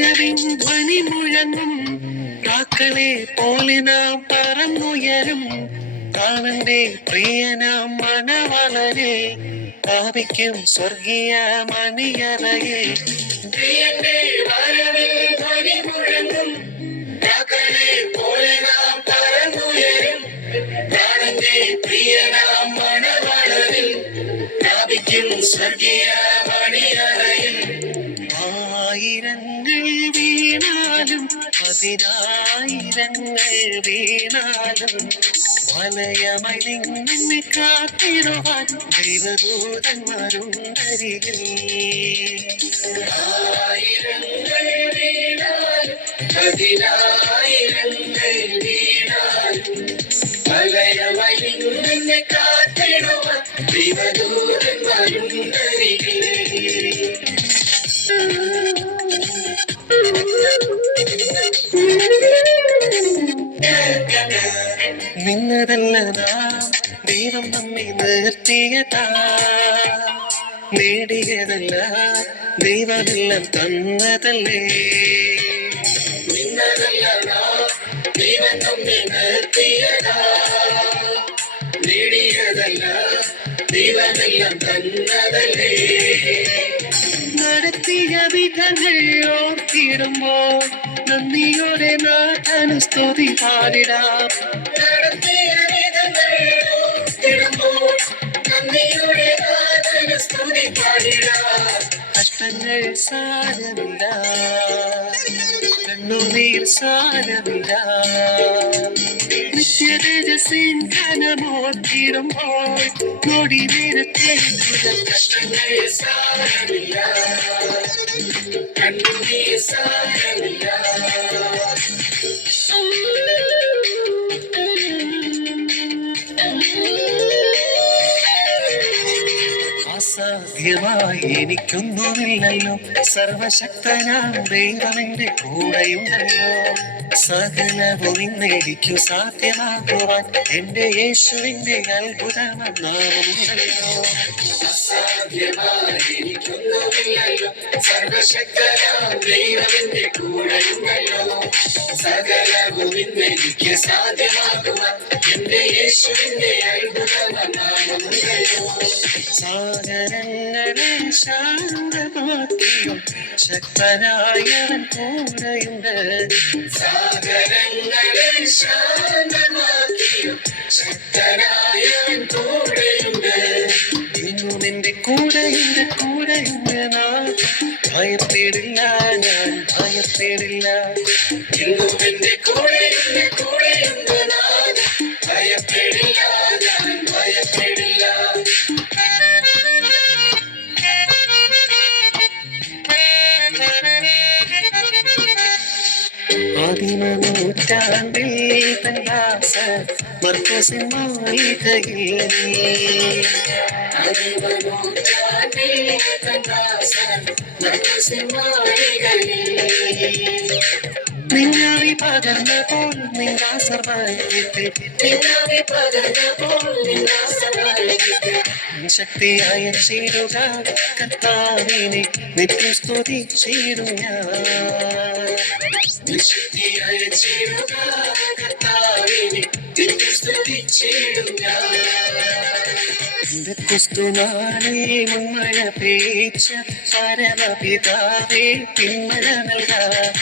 വരവിൻ ധ്വനി മുഴങ്ങും പ്രാക്കളെ പോലെ നാം പറന്നുയരും. പ്രാണന്റെ പ്രിയനാം മണവളരെ പ്രാപിക്കും സ്വർഗീയ മണിയറയെ. പ്രിയന്റെ വരവിൽ ധ്വനി മുഴങ്ങും പ്രാക്കളെ പോലെ നാം പറന്നുയരും. പ്രാണന്റെ പ്രിയനാം മണവളരിൽ പ്രാപിക്കും സ്വർഗീയ മണിയറയിൽ. ആയിരങ്ങൾ വീണാലും പതിനായിരങ്ങൾ വീണാലും വലയമായി നിന്നെ കാത്തിടുവാൻ ദൈവദൂതന്മാരുണ്ടരികിൽ. ആയിരങ്ങൾ വീണാലും പതിനായിരങ്ങൾ വീണാലും വലയമായി നിന്നെ കാത്തിടുവാൻ ദൈവദൂതന്മാരുണ്ടരികിൽ. നിന്നതല്ല നാം ദൈവം നമ്മെ നിർത്തിയതാ, നേടിയതല്ല ദൈവമെല്ലാം തന്നതല്ലേ. നിന്നതല്ല നാം ദൈവം നമ്മെ നിർത്തിയതാ, നേടിയതല്ല ദൈവമെല്ലാം തന്നതല്ലേ. നടത്തിയ വിധങ്ങൾ ഓർത്തിടുമ്പോൾ നന്ദിയോടെ നാഥന് സ്തുതി പാടിടാം. നടത്തിയ വിധങ്ങൾ ഓർത്തിടുമ്പോൾ നന്ദിയോടെ നാഥന് സ്തുതി പാടിടാം. കഷ്ടങ്ങൾ സാരമില്ല, കണ്ണുനീർ സാരമില്ല, നിത്യതേജസ്സിൻ ഘനമോർത്തിടുമ്പോൾ നോടി നേരത്തെ കഷ്ടങ്ങൾ സാരമില്ല, കണ്ണുനീർ സാരമില്ല. അസാധ്യമായി എനിക്കൊന്നുമില്ലല്ലോ, സർവശക്തനാം ദൈവമെന്റെ കൂടെയുണ്ടല്ലോ. സകലവും ഇന്നെനിക്കു സാധ്യമാകുവാൻ എന്റെ യേശുവിന്റെ അത്ഭുതമാം നാമമുണ്ടല്ലോ. അസാധ്യമായി എനിക്കൊന്നുമില്ലല്ലോ, സർവശക്തനാം ദൈവമെന്റെ കൂടെയുണ്ടല്ലോ. സകലവും ഇന്നെനിക്ക് സാധ്യമാകുവാൻ എന്റെ യേശുവിന്റെ അത്ഭുതമാം നാമമുണ്ടല്ലോ. സാഗരങ്ങളെ ശാന്തമാക്കിയും ശക്തനായവൻ കൂടെയുണ്ട്. സാഗരങ്ങളെ ശാന്തമാക്കിയും ശക്തനായവൻ കൂടെയുണ്ട്. ഇന്നും എന്റെ കൂടെയുണ്ട്, കൂടെയുണ്ട് നാം ഭയപ്പെടില്ല, ഞാൻ ഭയപ്പെടില്ല. ഇന്നും എന്റെ കൂടെയുണ്ട്, കൂടെയുണ്ട് നാം ഭയപ്പെടില്ല, ഞാൻ ഭയപ്പെടില്ല. ആദിമനൂറ്റാണ്ടിൽ തന്നാസ മർക്കോസിൻ മാളികയിൽ, ആദിമനൂറ്റാണ്ടിൽ തന്നാസ മർക്കോസിൻ മാളികയിൽ നിന്നാവി പകർന്നപ്പോൾ നിന്നാസർവ്വത്തിൽ, നിന്നാവി പകർന്നപ്പോൾ നിന്നാസർവ്വത്തിൽ ശക്തിയായ ചേരുക കർത്താവിനെ നിത്യം സ്തുതിച്ചിടും ഞാൻ. ശക്തിയായ ചേരുക കർത്താവിനെ നിത്യം സ്തുതിച്ചിടും ഞാൻ. ക്രിസ്തുനാളെ മുൻമഴ പേച്ച പരമപിതാവേ പിന്മഴ നൽകാം.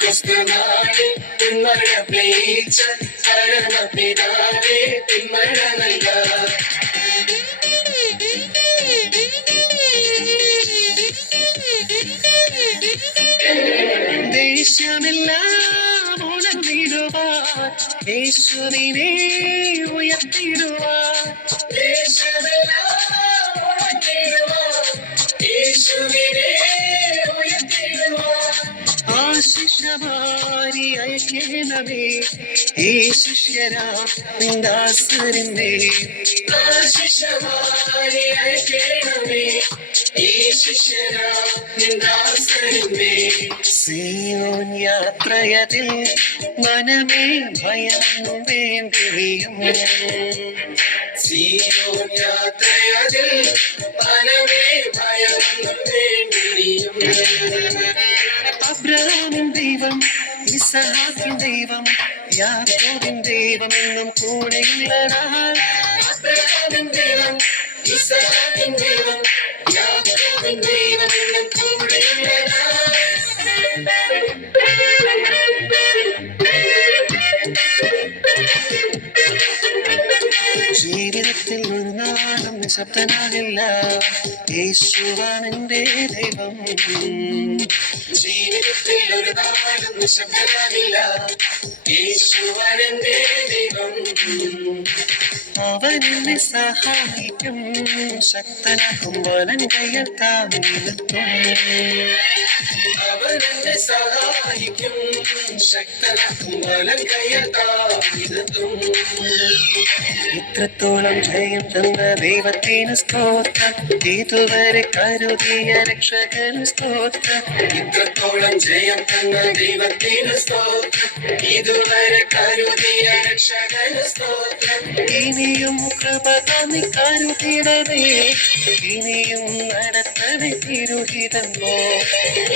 ക്രിസ്തുനാളെ മുൻമഴ പേച്ച പരമപിതാവേ പിന്മഴ നൽകാം. ദേശമെല്ലാം ഉണർന്നിടുവാൻ യേശുവിനെ ഉയർത്തിടുവാൻ. ദേശമെല്ലാം ഉണർന്നിടുവാൻ യേശുവിനെ ഉയർത്തിടുവാൻ. ആശിഷമാരി അയക്കണമേ ഈ ശിഷ്യരാം ദാസരിനെ. ആശിഷമാരി അയക്കണമേ ഈ ശിഷ്യരാം ദാസരിനെ. സിയോൻ യാത്രയതിൽ മനമേ ഭയം വേണ്ടിയും. സിയോൻ യാത്രയതിൽ മനമേ ഭയം വേണ്ടിയും. ഇസഹാക്കിൻ ദൈവം യാക്കോബിൻ ദൈവം എന്നും കൂടെയുള്ളതാൽ അബ്രഹാമിൻ ദൈവം ഇസഹാക്കിൻ ദൈവം യാക്കോബിൻ ദൈവം എന്നും കൂടെയുള്ളതാൽ ജീവിതത്തിൽ ഒരു നാളും നിശബ്ദനാകില്ല, യേശുവാണ് എൻ്റെ ദൈവം. ജീവിതത്തിൽ ഒരു നാളും നിശബ്ദനാകില്ല, യേശുവാണ് എൻ്റെ ദൈവം. അവൻ എന്നെ സഹായിക്കും, ശക്തനാക്കും വലൻ കയ്യിൽ താങ്ങി നിർത്തും. അവൻ എന്നെ സഹായിക്കും, ശക്തനാക്കും വലൻ കയ്യിൽ താങ്ങി നിർത്തും. ഇത്രത്തോളം ജയം തന്ന ദൈവത്തിന് സ്തോത്രം, ഇതുവരെ കരുതിയ രക്ഷകന് സ്തോത്രം. ഇത്രത്തോളം ജയം തന്ന ദൈവത്തിന് സ്തോത്രം, ഇതുവരെ കരുതിയ രക്ഷകന് സ്തോത്രം. ഇനിയും കൃപ തന്നി കരുതിടവേ, ഇനിയും നടത്തവേ തിരുഹിതമോ.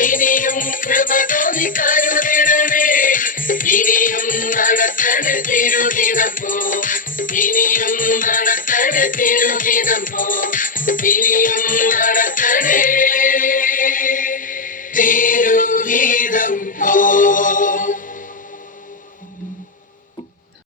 ഇനിയും കൃപ തന്നി കരുതിടവേ, ഇനിയും നടത്തവേ തിരുഹിതമോ. ഇനിയും നടത്തവേ തിരുഹിതമോ. ഇനിയും